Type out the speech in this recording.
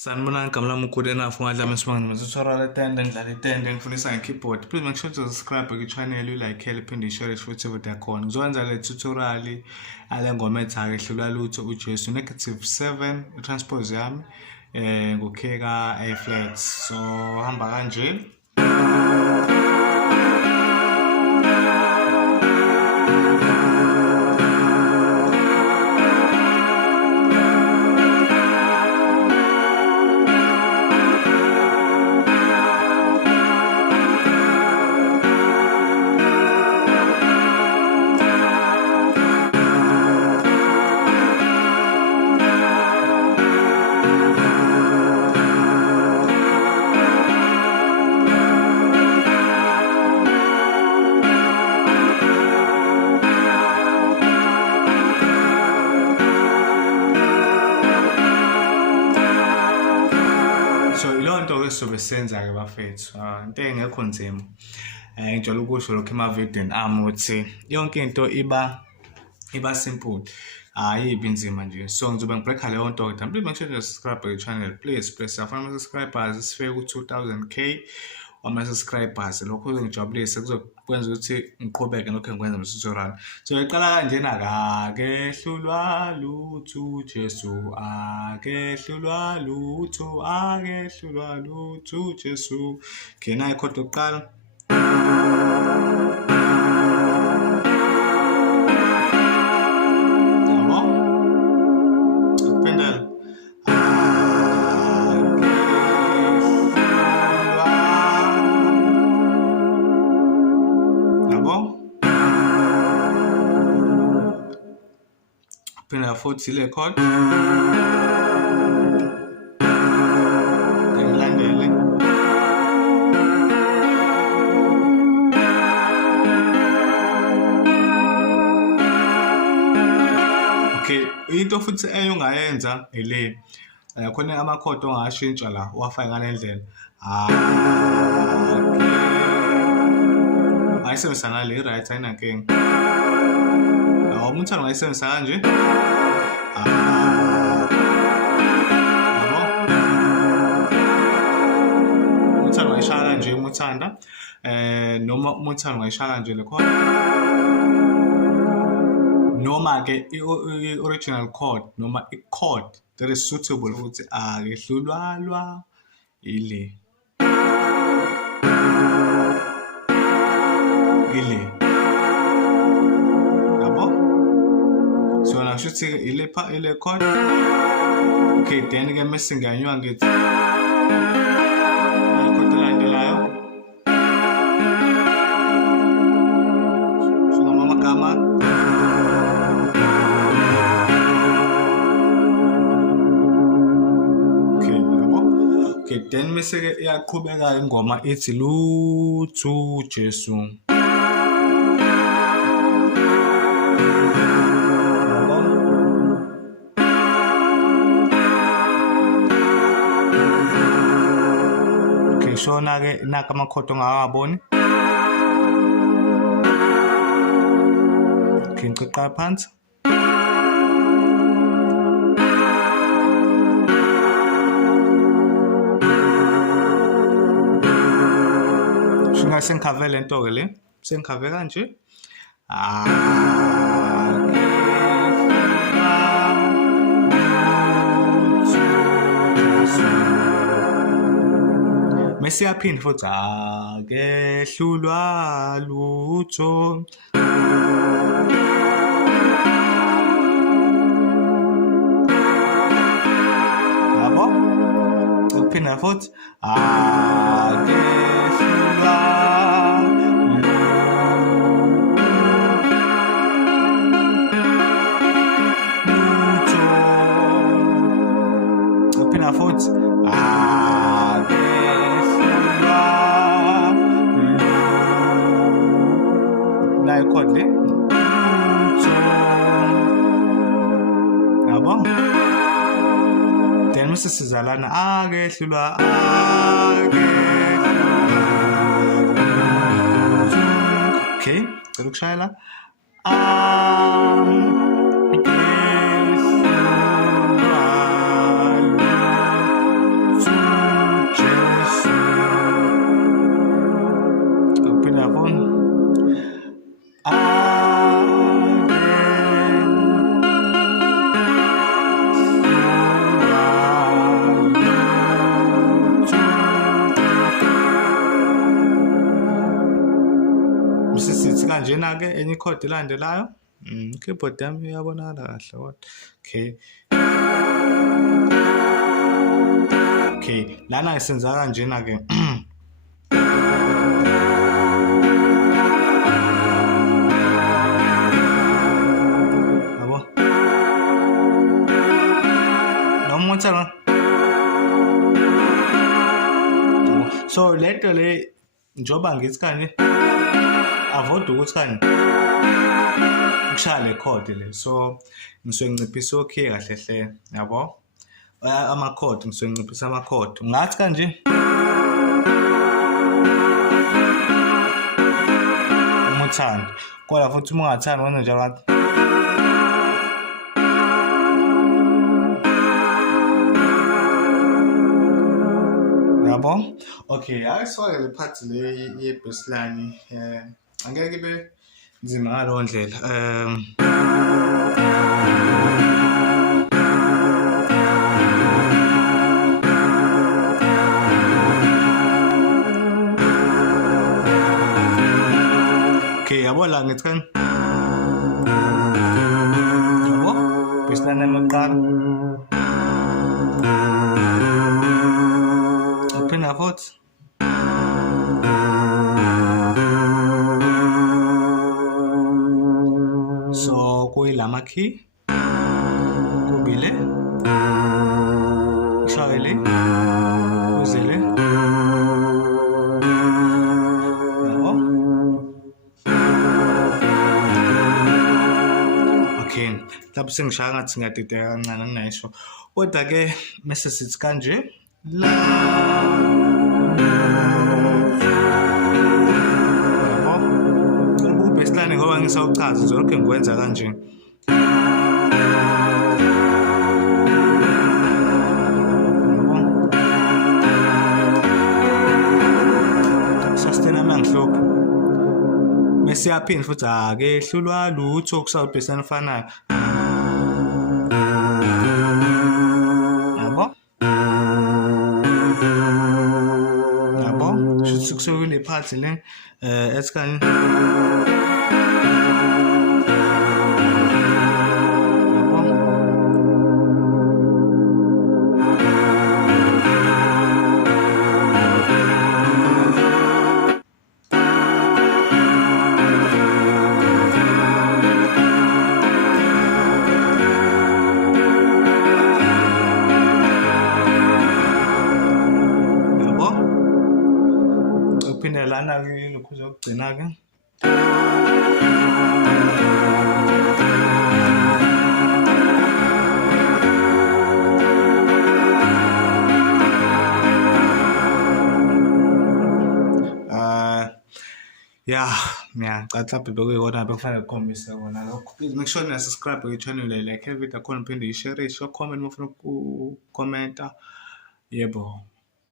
Sanibonani igama lami uGood Enough ngadlala isimanga masithora letende ngidlala itende ngifundisa nge-keyboard. Please make sure to subscribe ku-channel u-like uphinde i-share futhi ukuthi yakhona. Ngizokwenza le tutorial ale ngoma ethi akehlulwa lutho uJesu -7 i-transpose yami ngokheka A-flat. So hamba kanje. So ilonto ke sobe senza ke bafethu into engekho nzima ngijwayele ukusho lokho emavideni ami ukuthi yonke into iba simple ayibi nzima nje. So ngizobe ngibreaka leyo nto ke. Please make sure to subscribe to channel. Please press after subscribers sifike ku 2000k wama subscribers. Lokho ngijabulise kuzokwenza ukuthi ngiqhubeke lokho engikwenza tutorial. So iqala kanjena akehlulwa lutho uJesu akehlulwa lutho akehlulwa lutho uJesu. Kena ikhodi lokuqala Pena futhi le chord ngilandele. Okay, into futhi eyongayenza ile khona amakhodi ongashintsha la wafaka ngale ndlela ayisebenzisa ngale right ayinankinga. Umuntu angayisebenzisa kanje umuntu angayishaya kanje umuthanda noma umuntu angayishaya kanje le chord noma ke i-original chord noma i-chord that is suitable ukuthi akehlulwa ile so I should say ile chord. Okay, then ke mase nganywa ngithi ikhodi landelayo so amagama okay then mase ke iyaqhubeka ingoma ethi lutho uJesu. Shona ke naka amakhodi ongawaboni. Ngiqiqa phansi. Shinga sengikhave lento ke le. Sengikhave kanje. Mesiyaphinda futhi akehlulwa lutho yabo ukuphinda futhi akehlulwa lutho ukuphinda futhi chord le yabo then mase sizalana akehlulwa okay cela ukushaya la njena-ke enye ikhodi elandelayo. Keyboard yami iyabonakala kahle kodwa. Okay, lana senza kanjena-ke. Yabo? Noma uthela. So lento le njoba ngithi kanje avoid ukuthi kanje ukushaya le code le. So ngisuke nginciphisa okay kahle hle, yabo? Ama-code ngisuke nginciphisa ama-code. Ngathi kanje uma uthanda, kodwa futhi uma ungathandi wenza njalo kanti yabo? Okay, ayisifake le part le ye-baseline. Angeke ibe nzima ngaleyo ndlela. Okay, yabo la ngithi kani? Yabo? Baseline yami yokuqala. Uphinda futhi. So kuyilama key kubile shayele uzele yabo. Okay, lapho sengishaya ngathi ngadideka kancane nginayisho, kodwa ke mase sithi kanje la baseline ngoba ngisawuchaza zonke ngikwenza kanje. Sustain amanghlophe. Bese yaphinde futhi akehlulwa lutho kusawuthi baseline efanayo. Yabo? Yabo? Shuthi kusukule part le esikanye. Uphinde lana-ke lokhu uzokugcina-ke. Ngiyacatha bekuyikona bekufanele ukukhombise kona lokho. Please make sure na-subscribe kwi-channel le, like video akhona uphinde uyishare, comment uma ufuna ukukhomenta. Yebo.